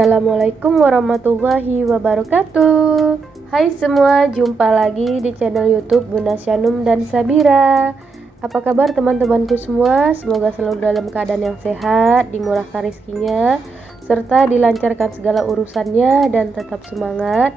Assalamualaikum warahmatullahi wabarakatuh. Hai semua, jumpa lagi di channel YouTube Bunda Syanum dan Sabira. Apa kabar teman-temanku semua? Semoga selalu dalam keadaan yang sehat, dimurahkan rezekinya, serta dilancarkan segala urusannya dan tetap semangat.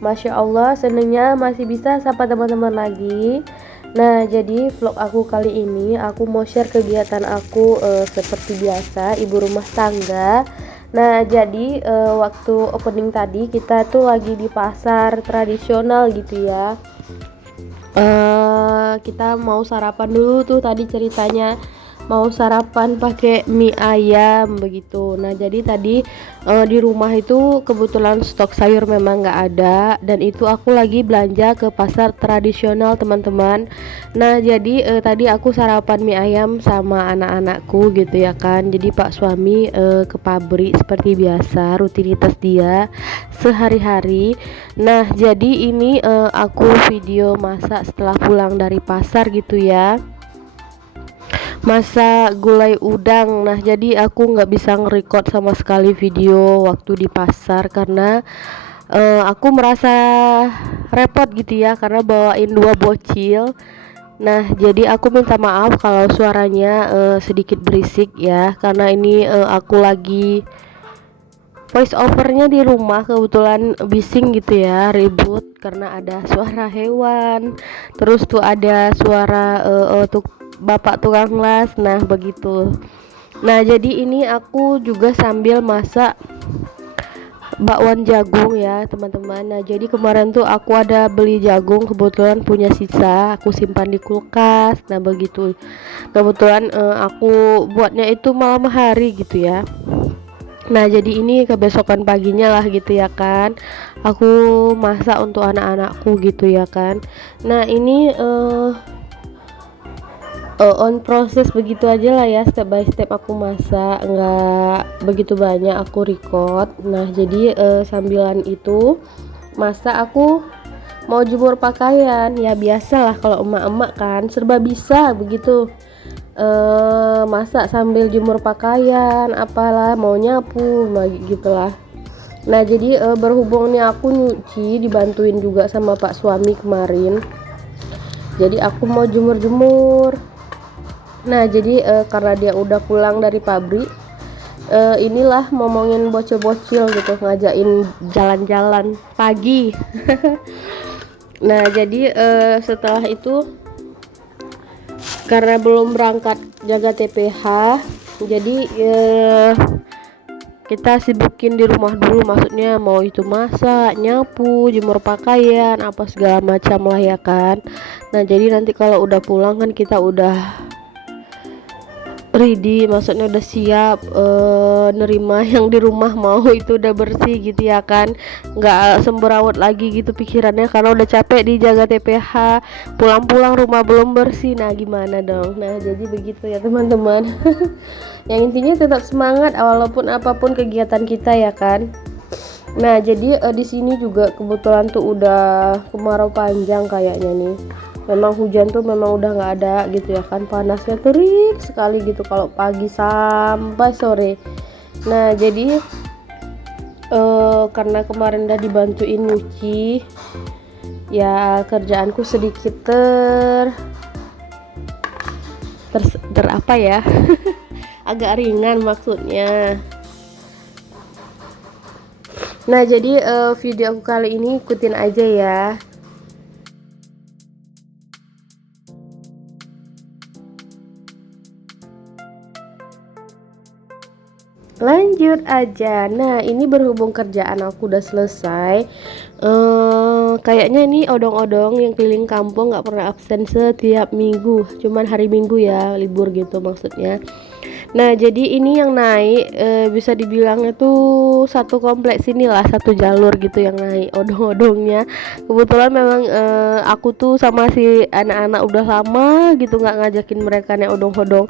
Masya Allah, senangnya masih bisa sapa teman-teman lagi. Nah, jadi vlog aku kali ini aku mau share kegiatan aku seperti biasa, ibu rumah tangga. Nah, jadi waktu opening tadi kita tuh lagi di pasar tradisional gitu ya. Kita mau sarapan dulu tuh tadi ceritanya, mau sarapan pakai mie ayam begitu. Nah, jadi tadi di rumah itu kebetulan stok sayur memang nggak ada, dan itu aku lagi belanja ke pasar tradisional teman-teman. Nah, jadi tadi aku sarapan mie ayam sama anak-anakku gitu ya kan. Jadi Pak suami ke pabrik seperti biasa, rutinitas dia sehari-hari. Nah, jadi ini aku video masak setelah pulang dari pasar gitu ya, masak gulai udang. Nah, jadi aku nggak bisa nge-record sama sekali video waktu di pasar karena aku merasa repot gitu ya, karena bawain dua bocil. Nah, jadi aku minta maaf kalau suaranya sedikit berisik ya, karena ini aku lagi voice overnya di rumah, kebetulan bising gitu ya, ribut karena ada suara hewan, terus tuh ada suara tuh bapak tukang las. Nah, begitu. Nah, jadi ini aku juga sambil masak bakwan jagung ya teman-teman. Nah, jadi kemarin tuh aku ada beli jagung, kebetulan punya sisa, aku simpan di kulkas. Nah, begitu. Kebetulan aku buatnya itu malam hari gitu ya. Nah, jadi ini kebesokan paginya lah gitu ya kan, aku masak untuk anak-anakku gitu ya kan. Nah, ini on proses begitu aja lah ya, step by step aku masak, nggak begitu banyak aku record. Nah, jadi sambilan itu masak aku mau jemur pakaian ya, biasalah kalau emak-emak kan serba bisa begitu. Masak sambil jemur pakaian, apalah, mau nyapu gitulah. Nah, jadi berhubung nih aku nyuci dibantuin juga sama Pak suami kemarin, jadi aku mau jemur-jemur. Nah, jadi karena dia udah pulang dari pabrik, inilah ngomongin bocil-bocil gitu, ngajakin jalan-jalan pagi. Nah, jadi setelah itu karena belum berangkat jaga TPH, jadi kita sibukin di rumah dulu, maksudnya mau itu masak, nyapu, jemur pakaian, apa segala macam lah ya kan. Nah, jadi nanti kalau udah pulang kan kita udah ready, maksudnya udah siap nerima yang di rumah, mau itu udah bersih gitu ya kan, nggak semberawut lagi gitu pikirannya karena udah capek dijaga TPH, pulang-pulang rumah belum bersih. Nah, gimana dong. Nah, jadi begitu ya teman-teman. Yang intinya tetap semangat walaupun apapun kegiatan kita ya kan. Nah, jadi di sini juga kebetulan tuh udah kemarau panjang kayaknya nih. Memang hujan tuh memang udah nggak ada gitu ya kan, panasnya terik sekali gitu kalau pagi sampai sore. Nah, jadi karena kemarin udah dibantuin nyuci ya, kerjaanku sedikit ter apa ya agak ringan maksudnya. Nah, jadi video aku kali ini ikutin aja ya. Lanjut aja. Nah, ini berhubung kerjaan aku udah selesai, kayaknya ini odong-odong yang keliling kampung nggak pernah absen setiap minggu, cuman hari Minggu ya libur gitu maksudnya. Nah, jadi ini yang naik bisa dibilang itu satu kompleks inilah, satu jalur gitu yang naik odong-odongnya. Kebetulan memang aku tuh sama si anak-anak udah lama gitu nggak ngajakin mereka naik odong-odong.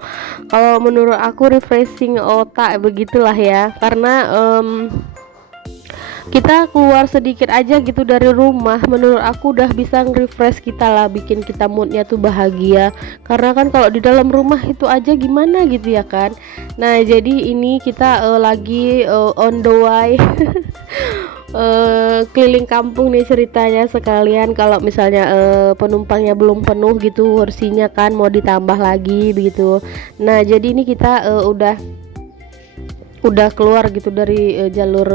Kalau menurut aku refreshing otak begitulah ya, karena kita keluar sedikit aja gitu dari rumah, menurut aku udah bisa nge-refresh kita lah, bikin kita moodnya tuh bahagia. Karena kan kalau di dalam rumah itu aja gimana gitu ya kan. Nah jadi ini kita lagi on the way keliling kampung nih ceritanya, sekalian kalau misalnya penumpangnya belum penuh gitu kursinya kan, mau ditambah lagi begitu. Nah jadi ini kita udah keluar gitu dari jalur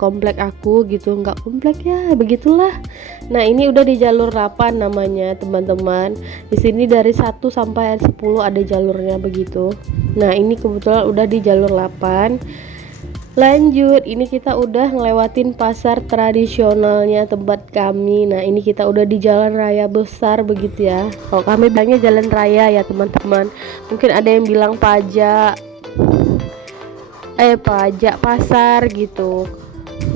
komplek aku gitu, nggak komplek ya begitulah. Nah ini udah di jalur 8 namanya teman-teman. Di sini dari 1 sampai 10 ada jalurnya begitu. Nah ini kebetulan udah di jalur 8. Lanjut, ini kita udah ngelewatin pasar tradisionalnya tempat kami. Nah ini kita udah di jalan raya besar begitu ya, kalau kami bilangnya jalan raya ya teman-teman. Mungkin ada yang bilang pajak pasar gitu.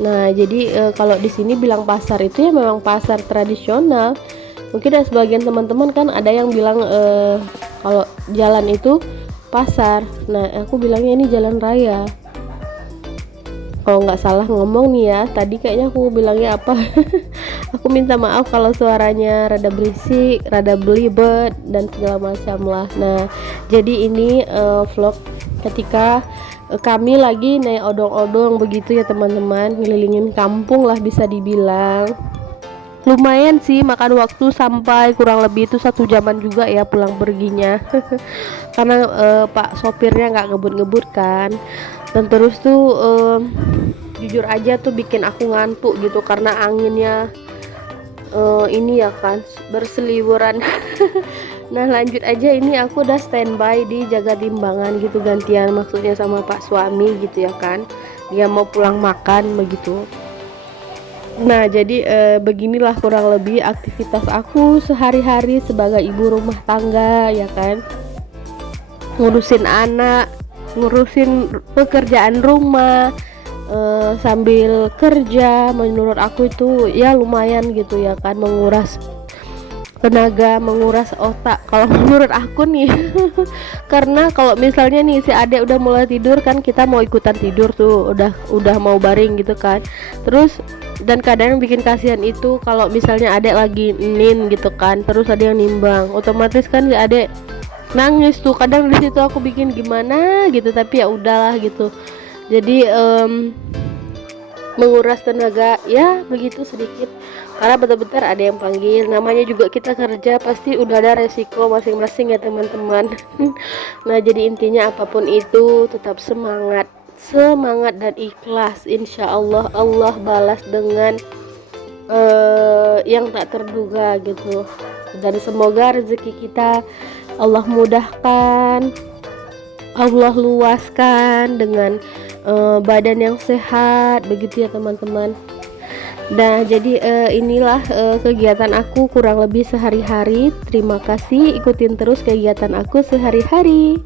Nah jadi kalau di sini bilang pasar itu ya memang pasar tradisional. Mungkin ada sebagian teman-teman kan ada yang bilang kalau jalan itu pasar. Nah aku bilangnya ini jalan raya, kalau nggak salah ngomong nih ya. Tadi kayaknya aku bilangnya apa. Aku minta maaf kalau suaranya rada berisik, rada belibet dan segala macam lah. Nah jadi ini vlog ketika kami lagi naik odong-odong begitu ya teman-teman, ngelilingin kampung lah bisa dibilang. Lumayan sih makan waktu sampai kurang lebih itu 1 jaman juga ya pulang perginya. Karena pak sopirnya nggak ngebut-ngebut kan, dan terus tuh jujur aja tuh bikin aku ngantuk gitu karena anginnya ini ya kan berseliweran. Nah lanjut aja, ini aku udah standby di jaga timbangan gitu, gantian maksudnya sama pak suami gitu ya kan, dia mau pulang makan begitu. Nah jadi beginilah kurang lebih aktivitas aku sehari-hari sebagai ibu rumah tangga ya kan, ngurusin anak, ngurusin pekerjaan rumah sambil kerja. Menurut aku itu ya lumayan gitu ya kan, menguras tenaga, menguras otak kalau menurut aku nih. Karena kalau misalnya nih si adek udah mulai tidur kan, kita mau ikutan tidur tuh, udah mau baring gitu kan. Terus dan kadang yang bikin kasihan itu kalau misalnya adek lagi gitu kan, terus ada yang nimbang, otomatis kan si adek nangis tuh. Kadang di situ aku bikin gimana gitu, tapi ya udahlah gitu. Jadi menguras tenaga ya begitu sedikit, karena betul-betul ada yang panggil. Namanya juga kita kerja pasti udah ada resiko masing-masing ya teman-teman. Nah jadi intinya apapun itu tetap semangat dan ikhlas. Insya Allah Allah balas dengan yang tak terduga gitu. Dan semoga rezeki kita Allah mudahkan, Allah luaskan dengan badan yang sehat begitu ya teman-teman. Nah jadi inilah kegiatan aku kurang lebih sehari-hari. Terima kasih, ikutin terus kegiatan aku sehari-hari.